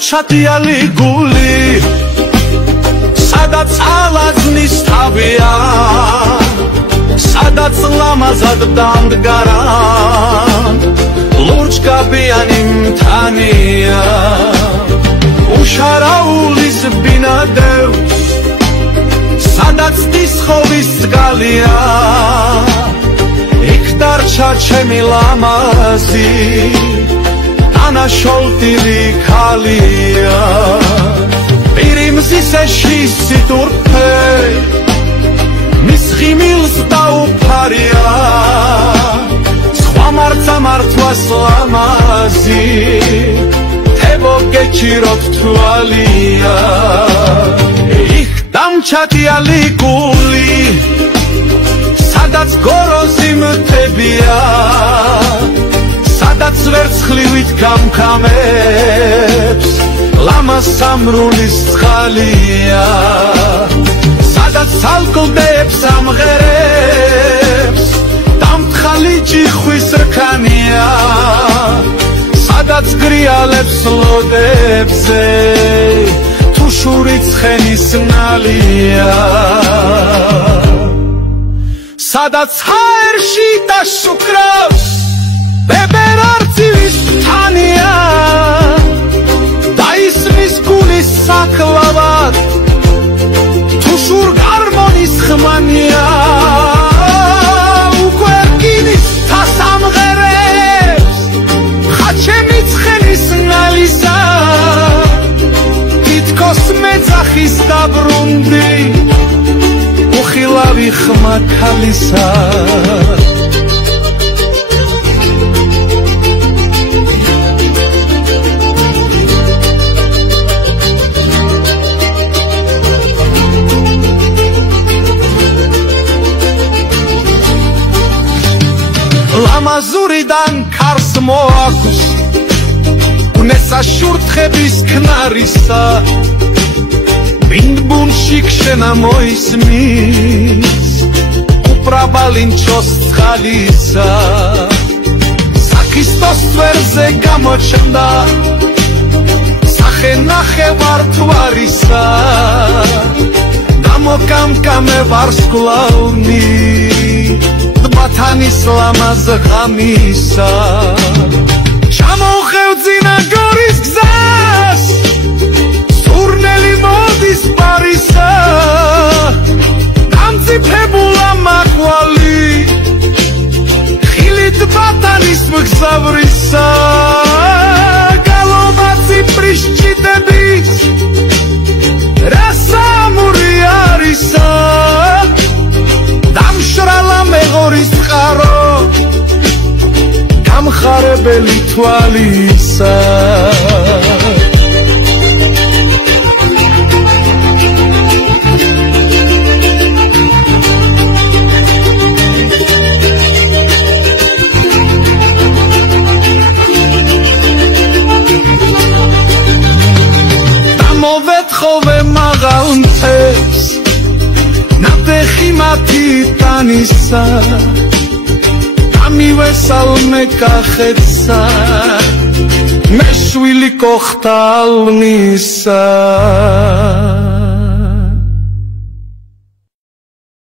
დამჩათიალი გული სადაც ალაზნის თავია სადაც ლამაზად დამდგარა ლურჯგაბიანი მთანია უშარაულის ბინადევს სადაც დისხოვის წყალია იქ დარჩა ჩემი ლამაზი ანაშოლტილი ქალია პირიმზის ეშის სიტურფე მის ღიმილს დაუფარია სხვა მარცა მართვას ლამაზი თებო გეჭიროთ თვალია იქ დამჩათიალი გული სადაც გოროზი მთებია სადაც ვერცხლივით გამქამებს ლამაზ სამრულის წყალია სადაც ალკლდებს ამღერებს დამთხალი ჭიხვის რქანია სადაც გრიალებს ლოდებზე თუშური ცხენის ნალია სადაც ჰაერში დაშუქრავს ბებერარცივის თანია დაისმის გულის საკლავად თუშურ გარმონის ხმანია უკვე რკინის თას ამღერებს ხაჩემი ცხენის ნალისა თითქოს მეძახის დაბრუნდი უხილავი ხმა ქალისა ლამაზურიდან ქარს მოაქვს უნესა შურთხების ქნარისა ბინბუნში ქშენა მოისმის უპრაბალინჩოს წყალისა საქისტოს თვერზე გამოჩნდა სახე ნახევართვარისა გამოკამკამე ვარსკვლავნი დბათანის ლამაზ ღამისა ჩამოხევძინა გორის გზას სურნელი მოდის პარისა დამწიფებულა მაკვალი ხილით ბათანის მგზავრისა გალობაცი პრიშჩიტების რასამური არისა დამშრალა მეღორის წყარო გამხარებელი თვალისა დამოვეთხოვე მაღალ მთებს ნაფეხი მათი ტანისა გამივესალმე კახეთსა მე შვილი კოხტალნისა